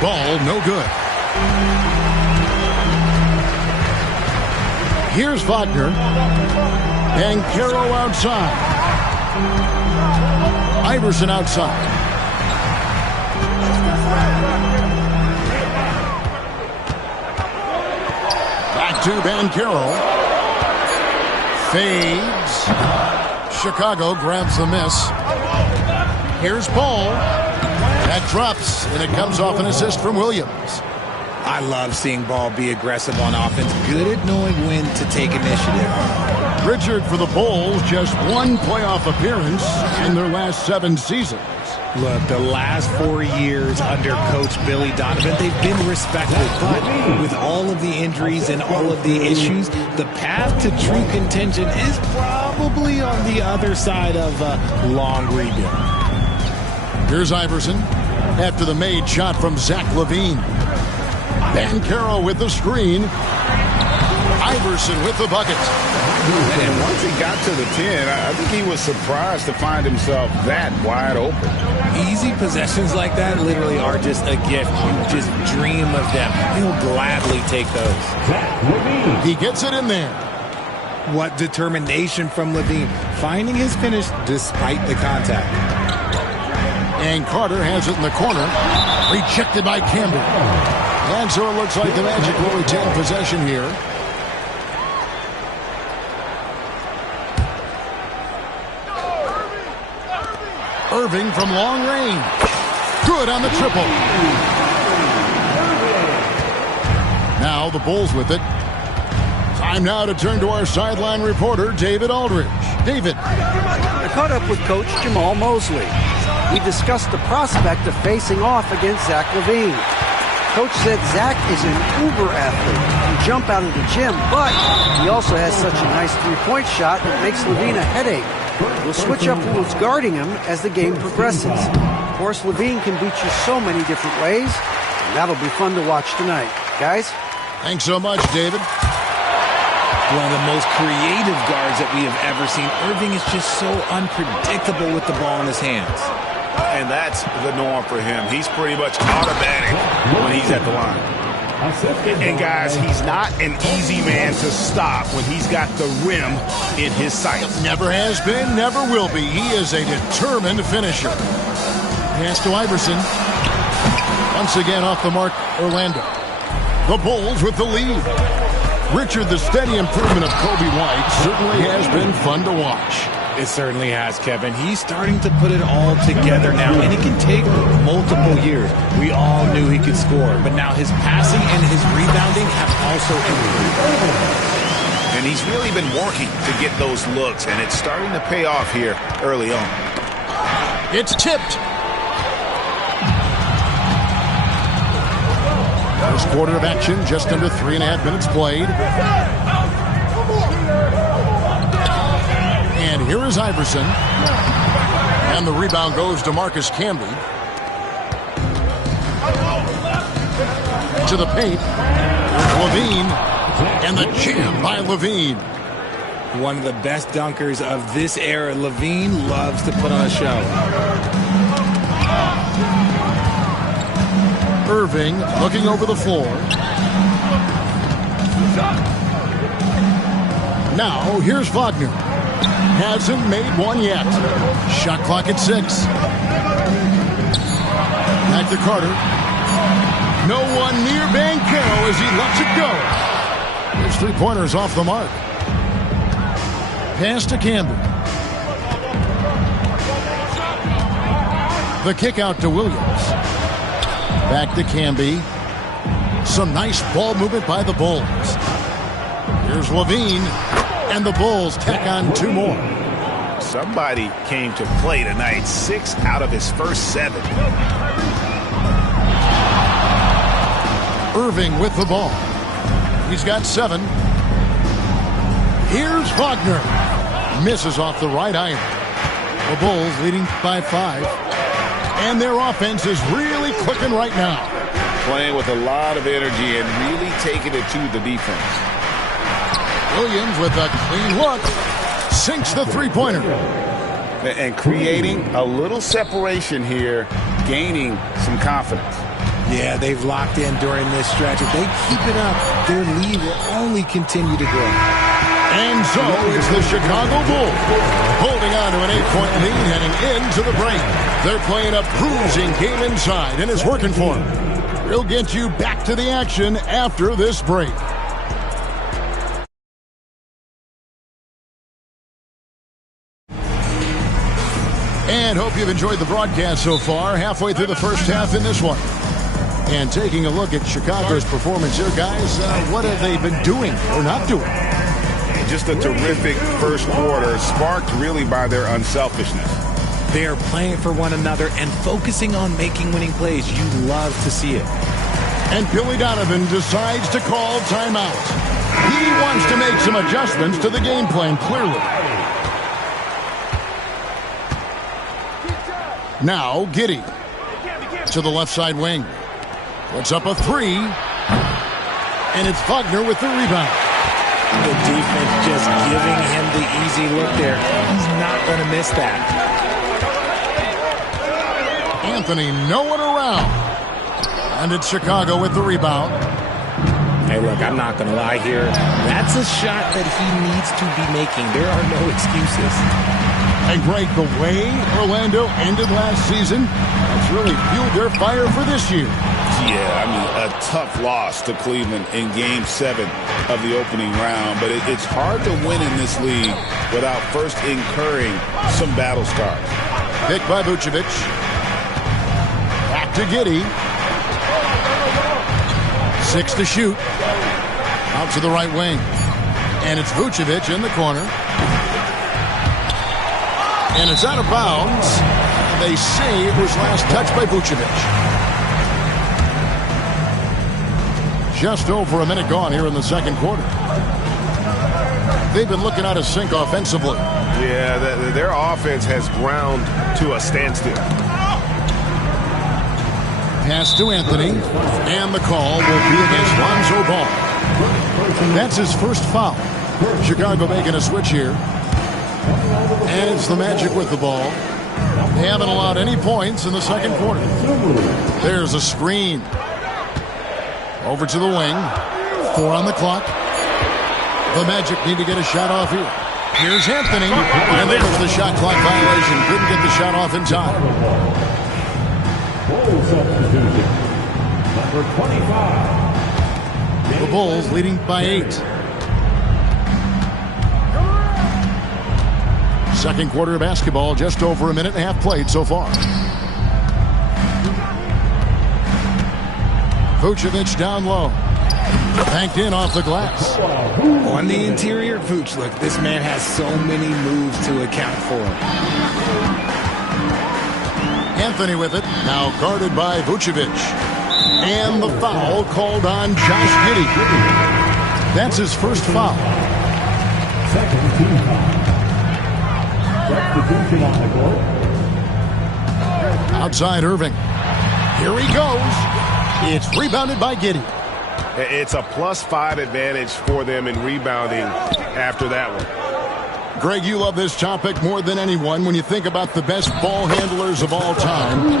Ball no good. Here's Wagner. And Caro outside. Iverson outside. Back to Bancaro. Fades. Chicago grabs the miss. Here's Paul. That drops, and it comes off an assist from Williams. I love seeing Ball be aggressive on offense. Good at knowing when to take initiative. Richard for the Bulls, just one playoff appearance in their last 7 seasons. Look, the last 4 years under Coach Billy Donovan, they've been respected. But with all of the injuries and all of the issues, the path to true contention is probably on the other side of a long rebuild. Here's Iverson after the made shot from Zach LaVine. Bancaro with the screen. Iverson with the bucket. And once he got to the 10, I think he was surprised to find himself that wide open. Easy possessions like that literally are just a gift. You just dream of them. He'll gladly take those. He gets it in there. What determination from LaVine, finding his finish despite the contact. And Carter has it in the corner. Rejected by Campbell. And so it looks like the Magic will retain possession here. Irving from long range. Good on the triple. Now the Bulls with it. Time now to turn to our sideline reporter, David Aldridge. David. I caught up with Coach Jamal Mosley. We discussed the prospect of facing off against Zach LaVine. Coach said Zach is an uber athlete. He can jump out of the gym, but he also has such a nice three-point shot that makes LaVine a headache. We'll switch up who's guarding him as the game progresses. Of course, LaVine can beat you so many different ways, and that'll be fun to watch tonight. Guys? Thanks so much, David. One of the most creative guards that we have ever seen. Irving is just so unpredictable with the ball in his hands. And that's the norm for him. He's pretty much automatic when he's at the line. And guys, he's not an easy man to stop when he's got the rim in his sights. Never has been, never will be. He is a determined finisher. Pass to Iverson. Once again off the mark, Orlando. The Bulls with the lead. Richard, the steady improvement of Kobe White certainly has been fun to watch. It certainly has, Kevin. He's starting to put it all together now, and it can take multiple years. We all knew he could score, but now his passing and his rebounding have also improved. And he's really been working to get those looks, and it's starting to pay off here early on. It's tipped. First quarter of action, just under 3.5 minutes played. And here is Iverson. And the rebound goes to Marcus Camby. To the paint. LaVine. And the jam by LaVine. One of the best dunkers of this era. LaVine loves to put on a show. Irving looking over the floor. Now here's Wagner. Hasn't made one yet. Shot clock at 6. Back to Carter. No one near Bancaro as he lets it go. There's 3-pointers off the mark. Pass to Campbell. The kick out to Williams. Back to Camby. Some nice ball movement by the Bulls. Here's LaVine. And the Bulls tack on 2 more. Somebody came to play tonight. 6 out of his first 7. Irving with the ball. He's got 7. Here's Wagner. Misses off the right iron. The Bulls leading by 5. And their offense is really clicking right now. Playing with a lot of energy and really taking it to the defense. Williams with a clean look. Sinks the 3-pointer. And creating a little separation here gaining some confidence. Yeah, they've locked in during this stretch. If they keep it up, their lead will only continue to grow. And so it's the Chicago Bulls holding on to an 8-point lead heading into the break. They're playing a bruising game inside, and it's working for them. We'll get you back to the action after this break. And hope you've enjoyed the broadcast so far. Halfway through the first half in this one. And taking a look at Chicago's performance here, guys, what have they been doing or not doing? Just a terrific first quarter, sparked really by their unselfishness. They are playing for one another and focusing on making winning plays. You love to see it. And Billy Donovan decides to call timeout. He wants to make some adjustments to the game plan, clearly. Now, Giddey to the left side wing. Puts up a three. And it's Wagner with the rebound. The defense just giving him the easy look there. He's not going to miss that. Anthony nowhere around. And it's Chicago with the rebound. Hey, look, I'm not going to lie here. That's a shot that he needs to be making. There are no excuses. And Greg, the way Orlando ended last season, that's really fueled their fire for this year. Yeah, I mean, a tough loss to Cleveland in Game 7 of the opening round. But it's hard to win in this league without first incurring some battle scars. Picked by Vucevic. Back to Giddey. 6 to shoot. Out to the right wing. And it's Vucevic in the corner. And it's out of bounds. They say it was last touched by Vucevic. Just over a minute gone here in the second quarter. They've been looking out of sync offensively. Yeah, their offense has ground to a standstill. Pass to Anthony. And the call will be against Lonzo Ball. That's his first foul. Chicago making a switch here. And it's the Magic with the ball. They haven't allowed any points in the second quarter. There's a screen. Over to the wing. 4 on the clock. The Magic need to get a shot off here. Here's Anthony. And there was the shot clock violation. Couldn't get the shot off in time. Number 25. The Bulls leading by 8. Second quarter of basketball, just over a minute and a half played so far. Vucevic down low. Banked in off the glass. On the interior, Vooch, look, this man has so many moves to account for. Anthony with it, now guarded by Vucevic. And the foul called on Josh Giddey. That's his first foul. Second team foul. Substitution on the court. Outside Irving. Here he goes. It's rebounded by Giddey. It's a +5 advantage for them in rebounding after that one. Greg, you love this topic more than anyone. When you think about the best ball handlers of all time,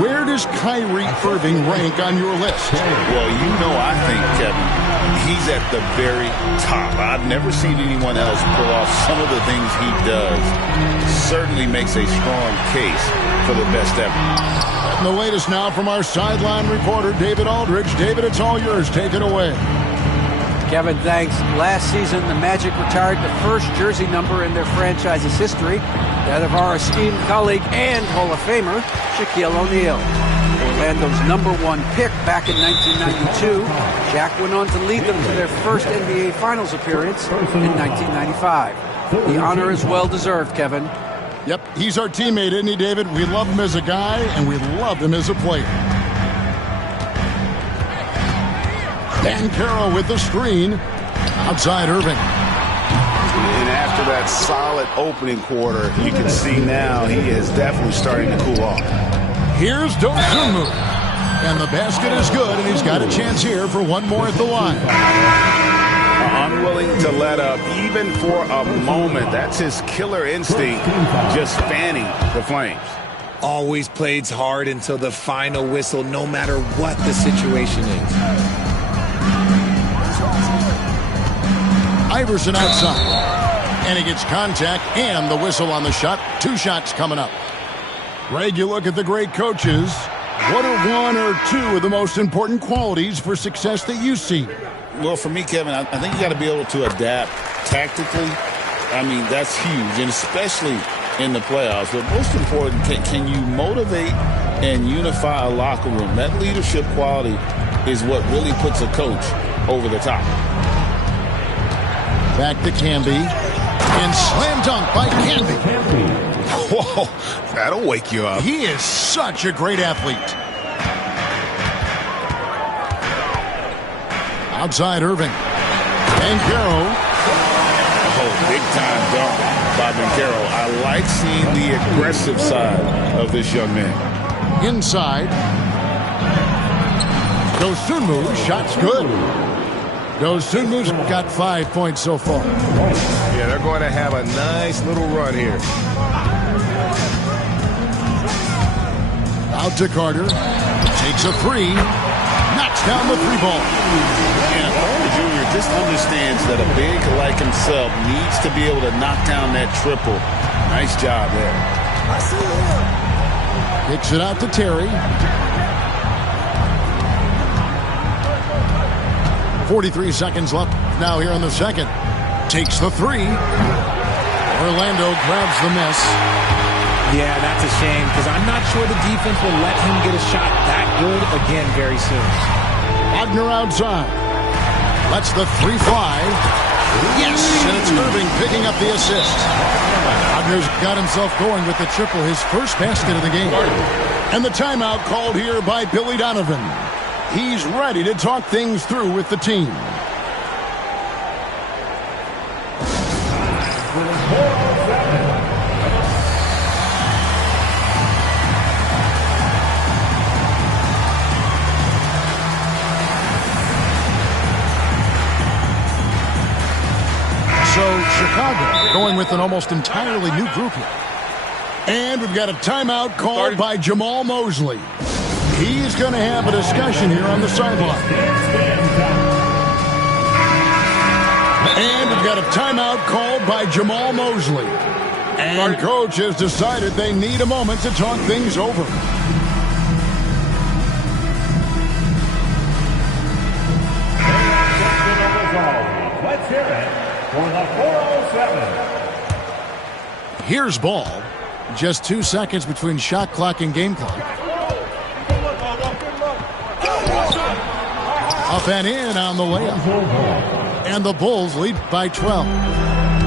where does Kyrie Irving rank on your list? Well, you know, I think, Kevin, he's at the very top. I've never seen anyone else pull off some of the things he does. Certainly makes a strong case for the best ever. And the latest now from our sideline reporter, David Aldridge. David, it's all yours. Take it away. Kevin, thanks. Last season, the Magic retired the first jersey number in their franchise's history, that of our esteemed colleague and Hall of Famer, Shaquille O'Neal. Orlando's #1 pick back in 1992, Shaq went on to lead them to their first NBA Finals appearance in 1995. The honor is well-deserved, Kevin. Yep, he's our teammate, isn't he, David? We love him as a guy, and we love him as a player. Dan Carroll with the screen. Outside Irving. And after that solid opening quarter, you can see now he is definitely starting to cool off. Here's Dosunmu. And the basket is good, and he's got a chance here for one more at the line. Unwilling to let up even for a moment. That's his killer instinct, just fanning the flames. Always plays hard until the final whistle, no matter what the situation is. Iverson outside. And he gets contact and the whistle on the shot. 2 shots coming up. Greg, you look at the great coaches. What are 1 or 2 of the most important qualities for success that you see? Well, for me, Kevin, I think you got to be able to adapt tactically. I mean, that's huge, and especially in the playoffs. But most important, can you motivate and unify a locker room? That leadership quality is what really puts a coach over the top. Back to Camby. And slam dunk by Camby. Whoa, that'll wake you up. He is such a great athlete. Outside Irving. Banchero. Oh, big-time dunk by Banchero. I like seeing the aggressive side of this young man. Inside. Dosunmu. Shot's good. Dosunmu's got 5 points so far. Yeah, they're going to have a nice little run here. Out to Carter. Takes a 3. Knocks down the 3-ball. And Carter Jr. just understands that a big like himself needs to be able to knock down that triple. Nice job there. Kicks it out to Terry. 43 seconds left now here in the second. Takes the 3. Orlando grabs the miss. Yeah, that's a shame because I'm not sure the defense will let him get a shot that good again very soon. Wagner outside. Lets the 3 fly. Yes, and it's Irving picking up the assist. Wagner's got himself going with the triple, his first basket of the game. And the timeout called here by Billy Donovan. He's ready to talk things through with the team. So Chicago going with an almost entirely new group here. And we've got a timeout called by Jamal Mosley. He's going to have a discussion here on the sideline. And we've got a timeout called by Jamal Mosley. And coach has decided they need a moment to talk things over. Let's hear it for the 407. Here's ball. Just 2 seconds between shot clock and game clock. Up and in on the layup. And the Bulls lead by 12.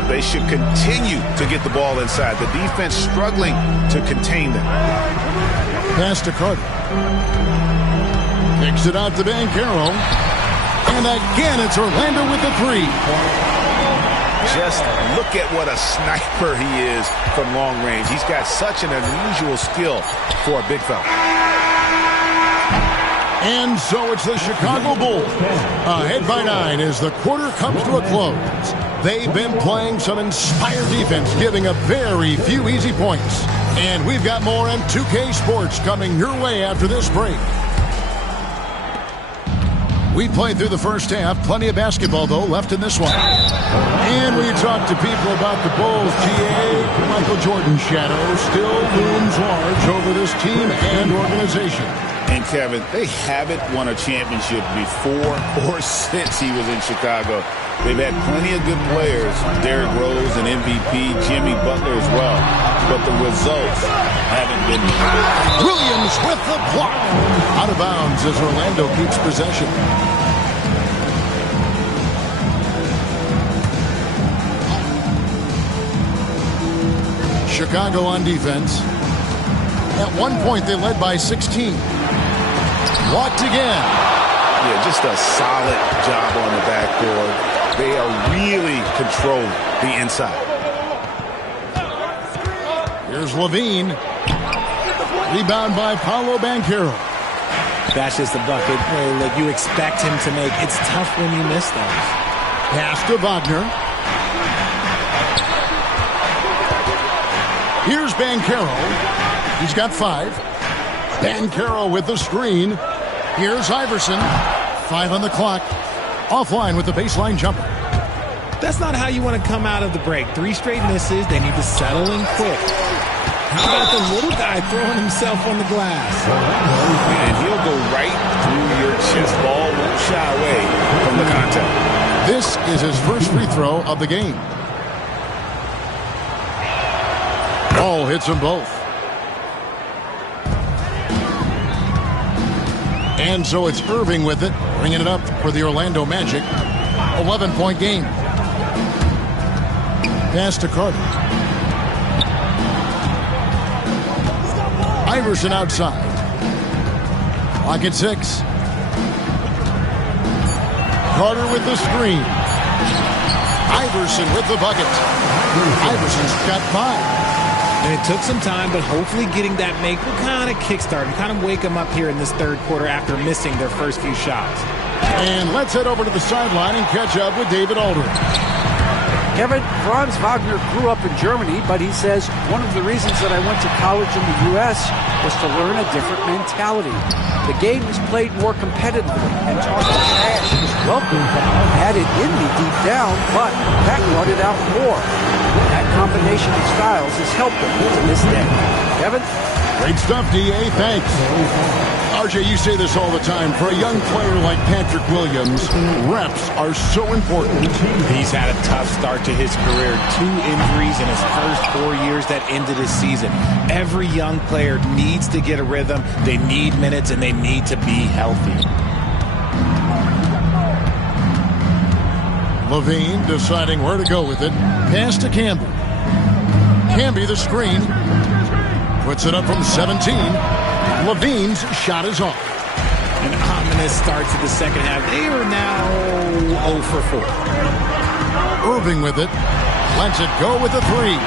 They should continue to get the ball inside. The defense struggling to contain them. Pass to Carter. Kicks it out to Banchero. And again, it's Orlando with the 3. Just look at what a sniper he is from long range. He's got such an unusual skill for a big fella. And so it's the Chicago Bulls ahead by 9 as the quarter comes to a close. They've been playing some inspired defense, giving up very few easy points. And we've got more M2K Sports coming your way after this break. We played through the first half. Plenty of basketball, though, left in this one. And we talk to people about the Bulls. GA, Michael Jordan's shadow still looms large over this team and organization. And, Kevin, they haven't won a championship before or since he was in Chicago. They've had plenty of good players, Derrick Rose, an MVP, Jimmy Butler as well. But the results haven't been there. Williams with the block. Out of bounds as Orlando keeps possession. Chicago on defense. At one point, they led by 16. Walked again. Yeah, just a solid job on the backboard. They are really controlling the inside. Here's Levine. Rebound by Paolo Banchero. That's just the bucket that you expect him to make. It's tough when you miss those. Pass to Wagner. Here's Banchero. He's got 5. Bancaro with the screen. Here's Iverson. 5 on the clock. Offline with the baseline jumper. That's not how you want to come out of the break. 3 straight misses. They need to settle in quick. How about the little guy throwing himself on the glass? And he'll go right through your chest. Ball won't shy away from the contact. This is his first free throw of the game. Ball hits them both. And so it's Irving with it, bringing it up for the Orlando Magic. 11-point game. Pass to Carter. Iverson outside. Clock at 6. Carter with the screen. Iverson with the bucket. Iverson's got 5. And it took some time, but hopefully getting that make will kind of kickstart and kind of wake them up here in this third quarter after missing their first few shots. And let's head over to the sideline and catch up with David Aldridge. Kevin, Franz Wagner grew up in Germany, but he says one of the reasons that I went to college in the U.S. was to learn a different mentality. The game is played more competitively, and talking trash is welcome. I had it in me deep down, but that brought it out more. That combination of styles has helped him to this day. Kevin? Great stuff, D.A. Thanks. RJ, you say this all the time. For a young player like Patrick Williams, reps are so important. He's had a tough start to his career. 2 injuries in his first 4 years that ended his season. Every young player needs to get a rhythm. They need minutes, and they need to be healthy. Levine deciding where to go with it. Pass to Camby. Camby the screen. Puts it up from 17. Levine's shot is off. An ominous start to the second half. They are now 0 for 4. Irving with it. Lets it go with a 3.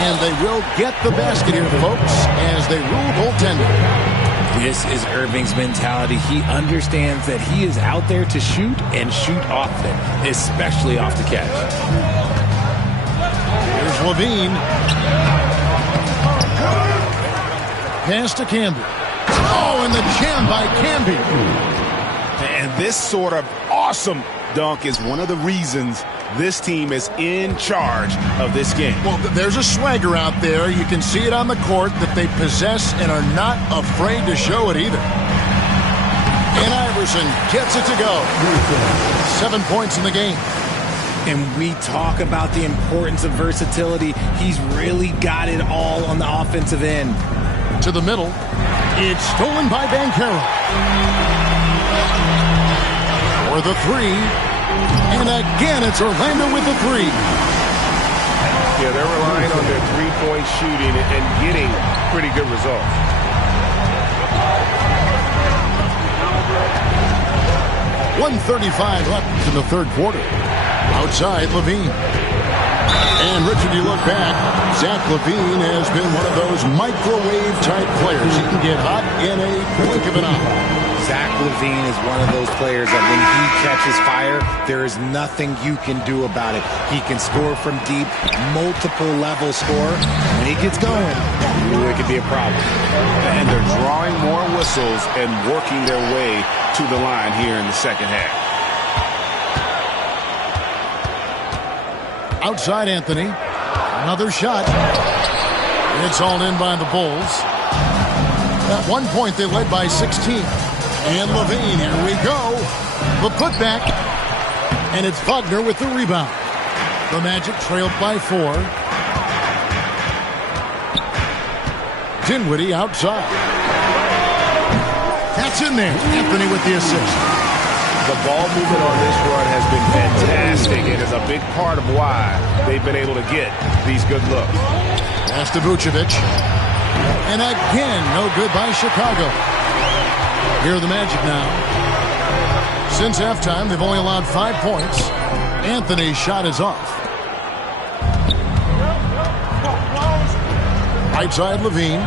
And they will get the basket here, folks, as they rule goaltending. This is Irving's mentality. He understands that he is out there to shoot and shoot often, especially off the catch. Here's Levine. Pass to Camby. Oh, and the jam by Camby. And this sort of awesome dunk is one of the reasons this team is in charge of this game. Well, there's a swagger out there. You can see it on the court that they possess and are not afraid to show it either. And Iverson gets it to go. 7 points in the game. And we talk about the importance of versatility. He's really got it all on the offensive end. To the middle. It's stolen by Bancaro. For the 3. And again, it's Orlando with the 3. Yeah, they're relying on their three-point shooting and getting pretty good results. .135 left in the third quarter. Outside, Levine. And, Richard, you look back, Zach LaVine has been one of those microwave-type players. He can get hot in a blink of an eye. Zach LaVine is one of those players that when he catches fire, there is nothing you can do about it. He can score from deep, multiple level score. When he gets going, it could be a problem. And they're drawing more whistles and working their way to the line here in the second half. Outside Anthony. Another shot. It's all in by the Bulls. At one point, they led by 16. And Levine, here we go. The putback. And it's Wagner with the rebound. The Magic trailed by 4. Dinwiddie outside. That's in there. Anthony with the assist. The ball movement on this run has been fantastic and is a big part of why they've been able to get these good looks. Pass to Vucevic. And again, no good by Chicago. Here are the Magic now. Since halftime, they've only allowed 5 points. Anthony's shot is off. Right side, Levine.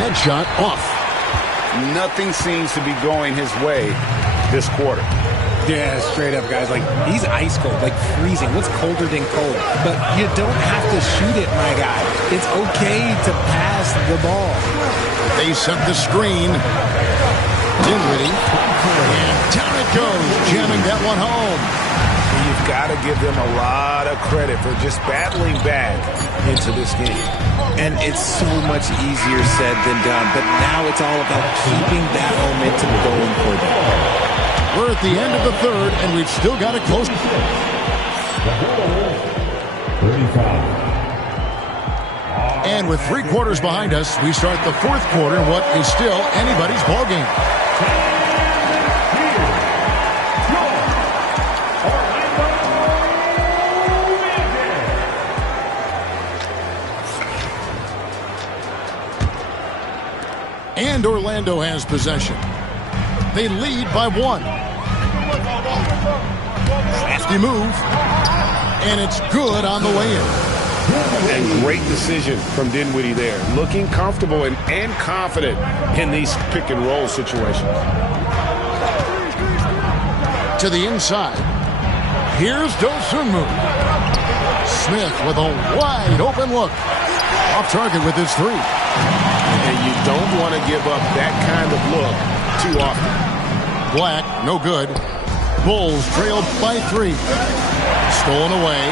That shot off. Nothing seems to be going his way this quarter. Yeah, straight up, guys. Like, he's ice cold, like freezing. What's colder than cold? But you don't have to shoot it, my guy. It's okay to pass the ball. They set the screen. Dinwiddie. And down it goes, jamming that one home. You've got to give them a lot of credit for just battling back into this game. And it's so much easier said than done. But now it's all about keeping that momentum going for them. We're at the end of the third, and we've still got it close. 35. And with 3 quarters behind us, we start the fourth quarter in what is still anybody's ballgame. And Orlando has possession. They lead by 1. Crafty move. And it's good on the way in. And great decision from Dinwiddie there. Looking comfortable and confident in these pick and roll situations. To the inside. Here's Dosunmu. Smith with a wide open look. Off target with his 3. And you don't want to give up that kind of look too often. Black, no good. Bulls trailed by 3. Stolen away.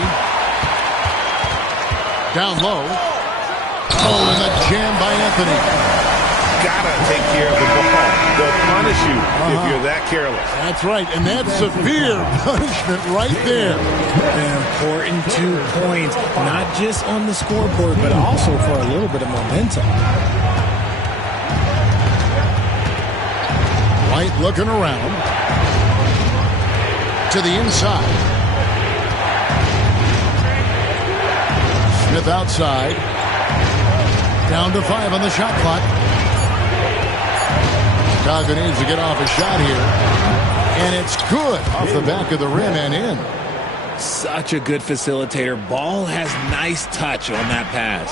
Down low. Oh, and a jam by Anthony. Gotta take care of the ball. They'll punish you if you're that careless. That's right, and that's severe punishment right there. Important 2 points, not just on the scoreboard, but also for a little bit of momentum. White looking around. To the inside. Smith outside. Down to 5 on the shot clock. Chicago needs to get off a shot here. And it's good off the back of the rim and in. Such a good facilitator. Ball has nice touch on that pass.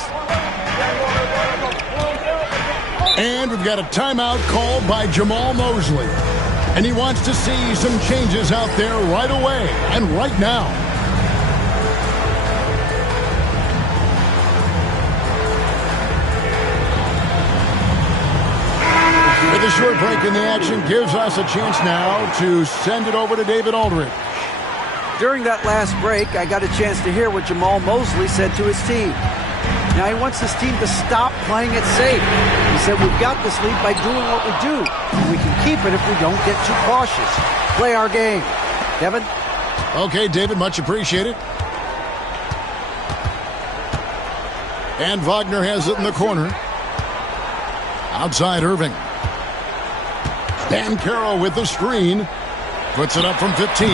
And we've got a timeout called by Jamal Mosley. And he wants to see some changes out there right away and right now. With a short break in the action gives us a chance now to send it over to David Aldridge. During that last break, I got a chance to hear what Jamal Mosley said to his team. Now he wants his team to stop playing it safe. He said, we've got this lead by doing what we do. We can keep it if we don't get too cautious. Play our game. Kevin? Okay, David, much appreciated. And Wagner has it in the corner. Outside Irving. Banchero with the screen. Puts it up from 15.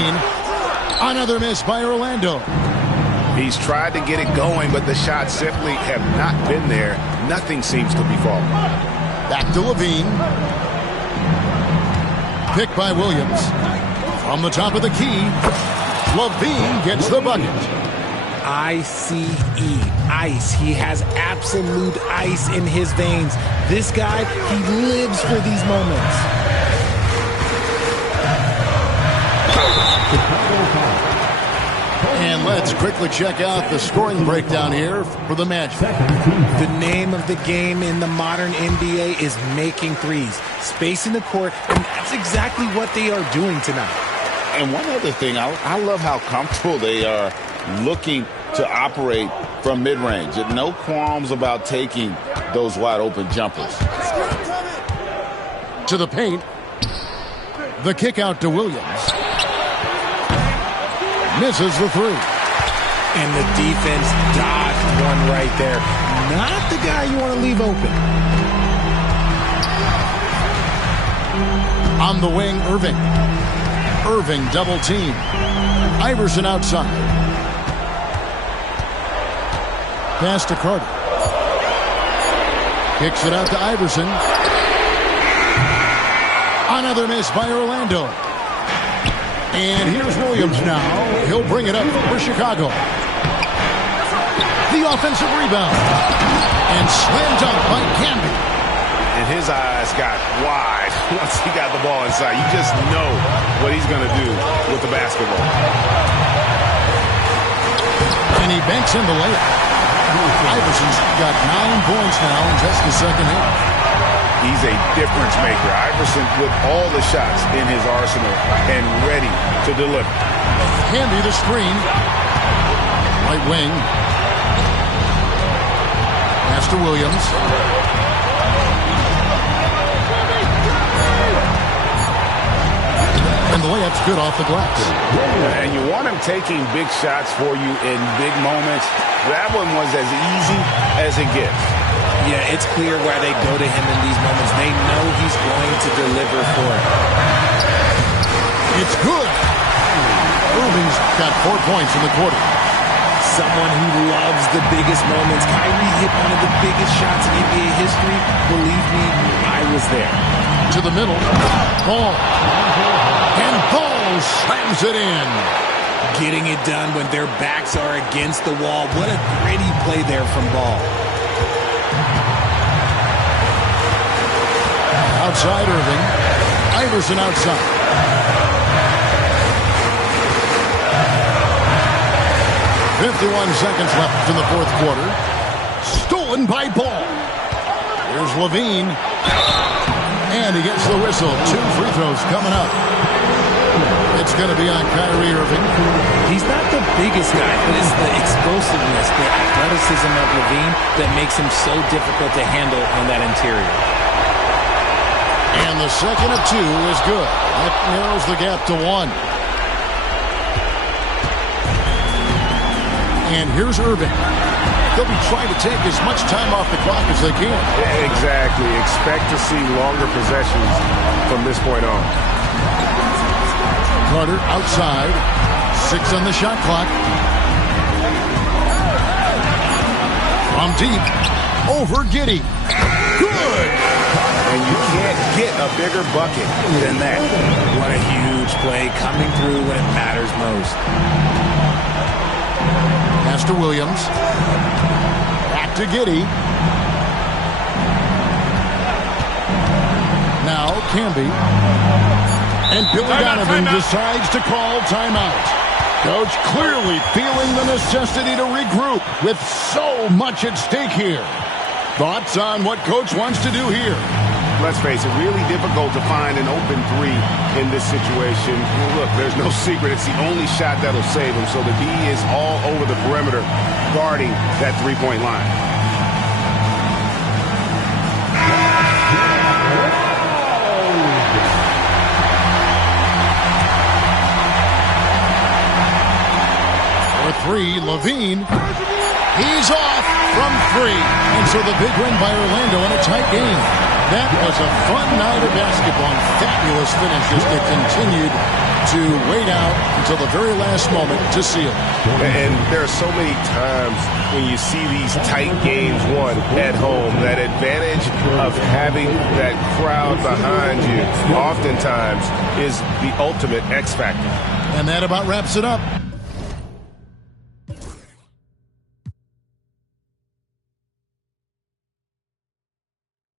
Another miss by Orlando. He's tried to get it going, but the shots simply have not been there. Nothing seems to be falling. Back to Levine. Picked by Williams. From the top of the key, Levine gets the bucket. I-C-E, ice. He has absolute ice in his veins. This guy, he lives for these moments. And let's quickly check out the scoring breakdown here for the Magic. The name of the game in the modern NBA is making threes, spacing the court, and that's exactly what they are doing tonight. And one other thing, I love how comfortable they are looking to operate from mid-range. No qualms about taking those wide-open jumpers. To the paint. The kick out to Williams. Misses the 3. And the defense dodged one right there. Not the guy you want to leave open. On the wing, Irving. Irving double team. Iverson outside. Pass to Carter. Kicks it out to Iverson. Another miss by Orlando. And here's Williams now. He'll bring it up for Chicago. The offensive rebound. And slam dunk by Camby. And his eyes got wide once he got the ball inside. You just know what he's going to do with the basketball. And he banks in the layup. Iverson's got 9 points now in just the second half. He's a difference maker. Iverson with all the shots in his arsenal and ready to deliver. Handy the screen. Right wing. Pass to Williams. And the layup's good off the glass. And you want him taking big shots for you in big moments. That one was as easy as it gets. Yeah, it's clear why they go to him in these moments. They know he's going to deliver for it. It's good. Irving's got 4 points in the quarter. Someone who loves the biggest moments. Kyrie hit one of the biggest shots in NBA history. Believe me, I was there. To the middle. Ball. And Ball slams it in. Getting it done when their backs are against the wall. What a gritty play there from Ball. Outside Irving. Iverson outside. .51 seconds left in the fourth quarter. Stolen by Ball. Here's Levine. And he gets the whistle. 2 free throws coming up. It's going to be on Kyrie Irving. He's not the biggest guy, but it's the explosiveness, the athleticism of Levine that makes him so difficult to handle on that interior. And the second of 2 is good. That narrows the gap to 1. And here's Irving. They'll be trying to take as much time off the clock as they can. Exactly. Expect to see longer possessions from this point on. Carter outside. 6 on the shot clock. From deep. Over Giddey. Good! And you can't get a bigger bucket than that. What a huge play coming through when it matters most. Pass to Williams. Back to Giddey. Now Camby. And Billy Donovan decides to call timeout. Coach clearly feeling the necessity to regroup with so much at stake here. Thoughts on what Coach wants to do here? Let's face it, really difficult to find an open 3 in this situation. Well, look, there's no secret. It's the only shot that'll save him. So the D is all over the perimeter guarding that 3-point line. For 3, Levine. He's off from 3. And so the big win by Orlando in a tight game. That was a fun night of basketball and fabulous finishes that continued to wait out until the very last moment to seal. And there are so many times when you see these tight games won at home, that advantage of having that crowd behind you oftentimes is the ultimate X factor. And that about wraps it up.